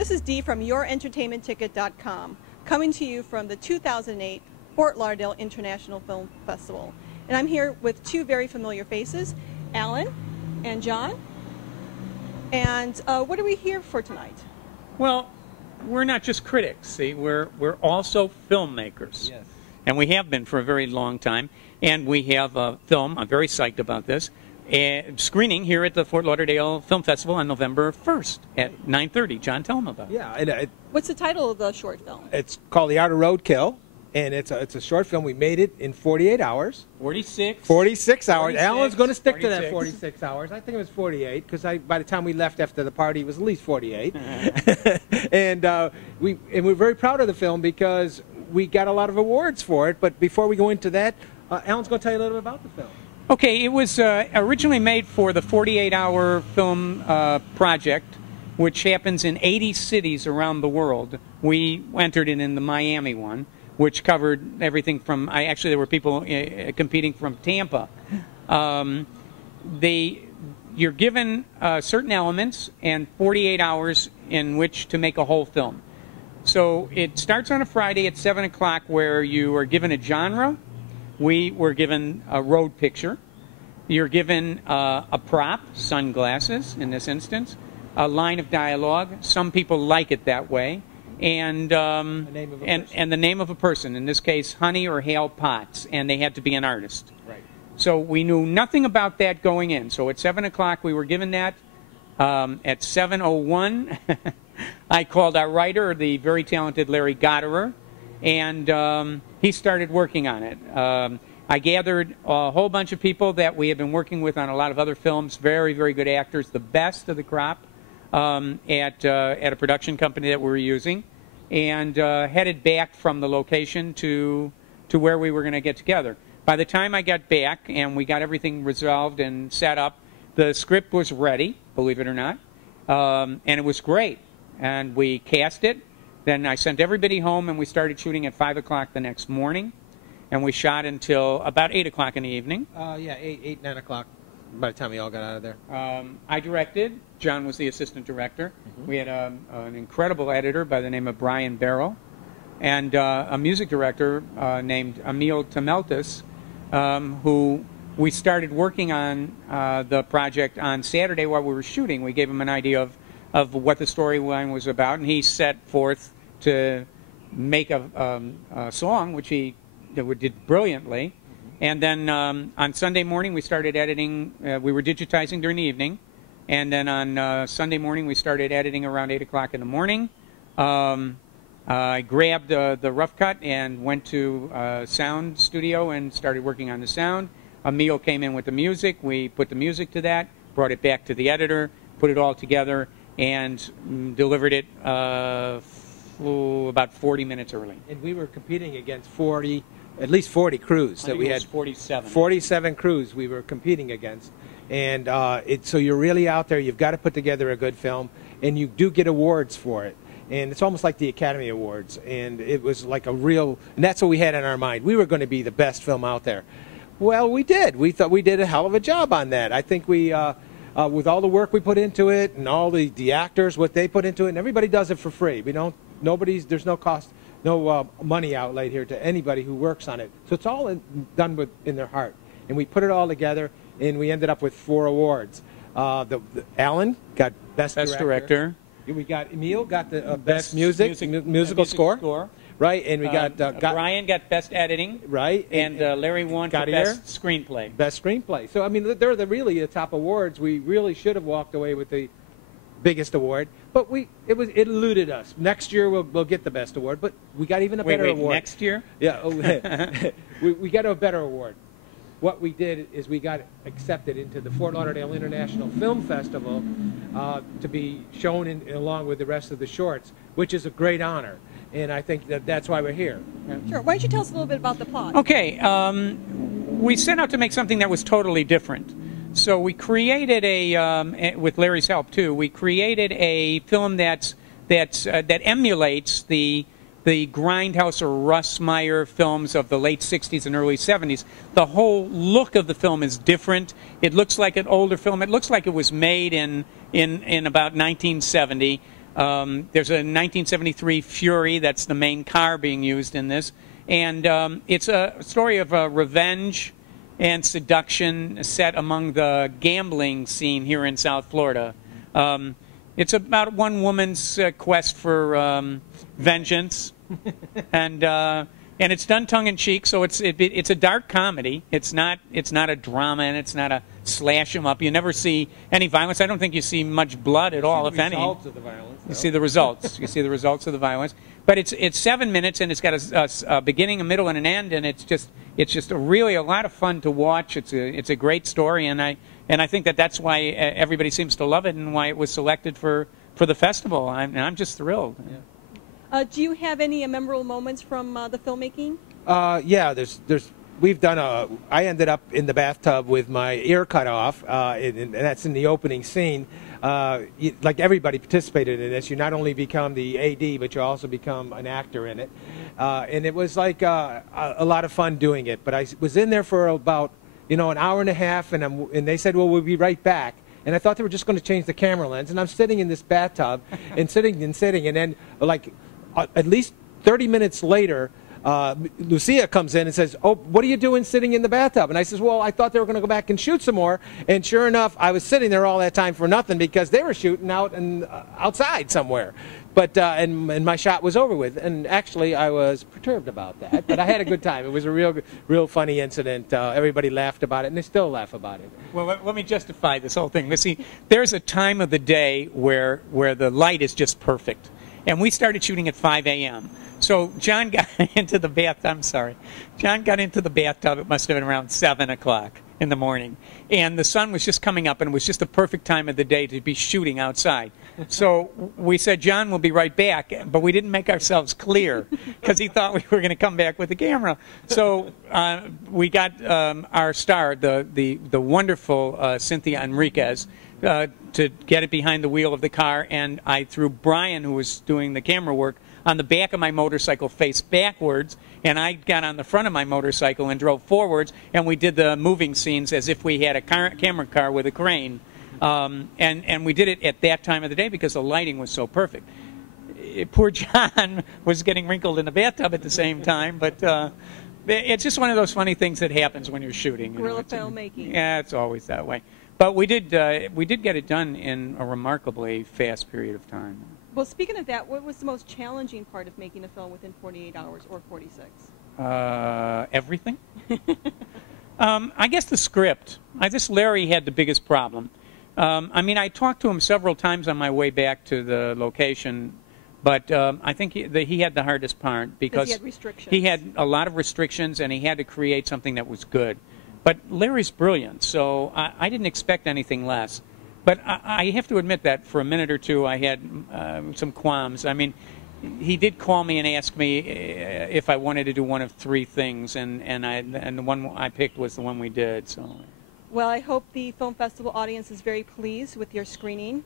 This is Dee from YourEntertainmentTicket.com, coming to you from the 2008 Fort Lauderdale International Film Festival. And I'm here with two very familiar faces, Alyn and John. And what are we here for tonight? Well, we're not just critics, see, we're also filmmakers. Yes. And we have been for a very long time. And we have a film, I'm very psyched about this, screening here at the Fort Lauderdale Film Festival on November 1st at 9:30. John, tell them about it. Yeah. What's the title of the short film? It's called The Art of Roadkill, and it's a short film. We made it in 48 hours. 46. 46 hours. 46, Alyn's going to stick to that 46. 46 hours. I think it was 48 because by the time we left after the party, it was at least 48. And we're very proud of the film because we got a lot of awards for it. But before we go into that, Alyn's going to tell you a little bit about the film. Okay, it was originally made for the 48-hour film project, which happens in 80 cities around the world. We entered it in the Miami one, which covered everything from, actually there were people competing from Tampa. You're given certain elements and 48 hours in which to make a whole film. So it starts on a Friday at 7 o'clock where you are given a genre. We were given a road picture. You're given a prop, sunglasses in this instance, a line of dialogue. Some people like it that way. And the name of a person, in this case, Honey or Hale Potts, and they had to be an artist. Right. So we knew nothing about that going in. So at 7 o'clock we were given that. At 7:01, I called our writer, the very talented Larry Gotterer, and he started working on it. I gathered a whole bunch of people that we have been working with on a lot of other films, very, very good actors, the best of the crop, at a production company that we were using, and headed back from the location to where we were going to get together. By the time I got back and we got everything resolved and set up, the script was ready, believe it or not, and it was great. And we cast it. Then I sent everybody home, and we started shooting at 5 o'clock the next morning. And we shot until about 8 o'clock in the evening. Yeah, 9 o'clock by the time we all got out of there. I directed. John was the assistant director. We had an incredible editor by the name of Brian Barrow, and a music director named Emil Tameltis, who we started working on the project on Saturday while we were shooting. We gave him an idea of what the storyline was about, and he set forth to make a song, which he did brilliantly. And then on Sunday morning we started editing. We were digitizing during the evening, and then on Sunday morning we started editing around 8 o'clock in the morning. I grabbed the rough cut and went to sound studio and started working on the sound. Emil came in with the music. We put the music to that, brought it back to the editor, put it all together, and delivered it about 40 minutes early. And we were competing against at least 40 crews that we had. 47. 47 crews we were competing against. And so you're really out there. You've got to put together a good film, and you do get awards for it. And it's almost like the Academy Awards. And it was like and that's what we had in our mind. We were going to be the best film out there. Well, we did. We thought we did a hell of a job on that. I think we, with all the work we put into it and all the actors, what they put into it, and everybody does it for free. There's no cost, no money outlay here to anybody who works on it. So it's all done in their heart. And we put it all together, and we ended up with 4 awards. Alyn got Best Director. We got Emil got the Best Musical Score. Right, and we got Brian got Best Editing. Right, and Larry won for Best Screenplay. Best Screenplay. So I mean, they're really the top awards. We really should have walked away with the biggest award, but it eluded us. Next year we'll get the best award, but we got even a better award. Next year? Yeah, we got a better award. What we did is we got accepted into the Fort Lauderdale International Film Festival to be shown along with the rest of the shorts, which is a great honor. And I think that's why we're here. Sure. Why don't you tell us a little bit about the plot? Okay. We set out to make something that was totally different. So we created with Larry's help too, we created a film that emulates the grindhouse or Russ Meyer films of the late 60s and early 70s. The whole look of the film is different. It looks like an older film. It looks like it was made in about 1970. There's a 1973 Fury, that's the main car being used in this. And it's a story of revenge and seduction set among the gambling scene here in South Florida. It's about one woman's quest for vengeance, and it's done tongue-in-cheek, so it's a dark comedy. It's not a drama, and it's not a slash 'em up. You never see any violence. I don't think you see much blood at all, if any. You see the results of the violence. You see the results. You see the results of the violence. But it's 7 minutes, and it's got a beginning, a middle, and an end, and it's just really a lot of fun to watch. It's a great story, and I think that's why everybody seems to love it, and why it was selected for the festival. I'm just thrilled. Yeah. Do you have any memorable moments from the filmmaking? Yeah, we've done I ended up in the bathtub with my ear cut off, and that's in the opening scene. Like everybody participated in this. You not only become the AD, but you also become an actor in it. And it was like a lot of fun doing it. But I was in there for about an hour and a half, and they said, well, we'll be right back. And I thought they were just going to change the camera lens. And I'm sitting in this bathtub and sitting, and then like at least 30 minutes later, Lucia comes in and says, oh, what are you doing sitting in the bathtub? And I says, well, I thought they were going to go back and shoot some more. And sure enough, I was sitting there all that time for nothing, because they were shooting out and outside somewhere. But and my shot was over with. And actually, I was perturbed about that. But I had a good time. It was a real funny incident. Everybody laughed about it, and they still laugh about it. Well, let me justify this whole thing. Let's see, there's a time of the day where the light is just perfect. And we started shooting at 5 a.m. So John got into the bathtub. I'm sorry. John got into the bathtub. It must have been around 7 o'clock in the morning. And the sun was just coming up, and it was just the perfect time of the day to be shooting outside. So we said, John will be right back. But we didn't make ourselves clear, because he thought we were going to come back with the camera. So we got our star, the wonderful Cynthia Enriquez, to get it behind the wheel of the car. And I threw Brian, who was doing the camera work, on the back of my motorcycle face backwards, and I got on the front of my motorcycle and drove forwards, and we did the moving scenes as if we had a camera car with a crane. And we did it at that time of the day because the lighting was so perfect. Poor John was getting wrinkled in the bathtub at the same time, but it's just one of those funny things that happens when you're shooting. Guerrilla filmmaking. Yeah, it's always that way. But we did get it done in a remarkably fast period of time. Well, speaking of that, what was the most challenging part of making a film within 48 hours or 46? Everything. I guess the script. Larry had the biggest problem. I mean, I talked to him several times on my way back to the location, but I think he had the hardest part, because he had restrictions. He had a lot of restrictions, and he had to create something that was good. But Larry's brilliant, so I didn't expect anything less. But I have to admit that for a minute or two I had some qualms. I mean, he did call me and ask me if I wanted to do one of 3 things, and the one I picked was the one we did. So, well, I hope the film festival audience is very pleased with your screening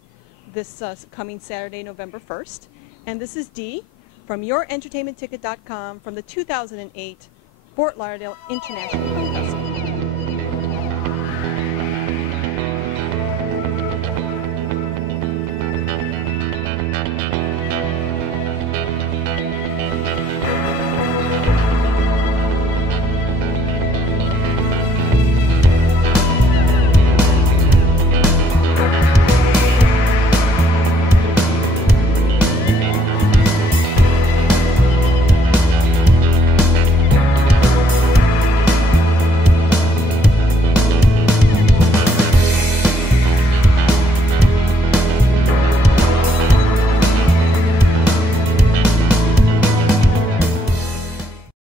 this coming Saturday, November 1st. And this is Dee from YourEntertainmentTicket.com from the 2008 Fort Lauderdale International Film Festival.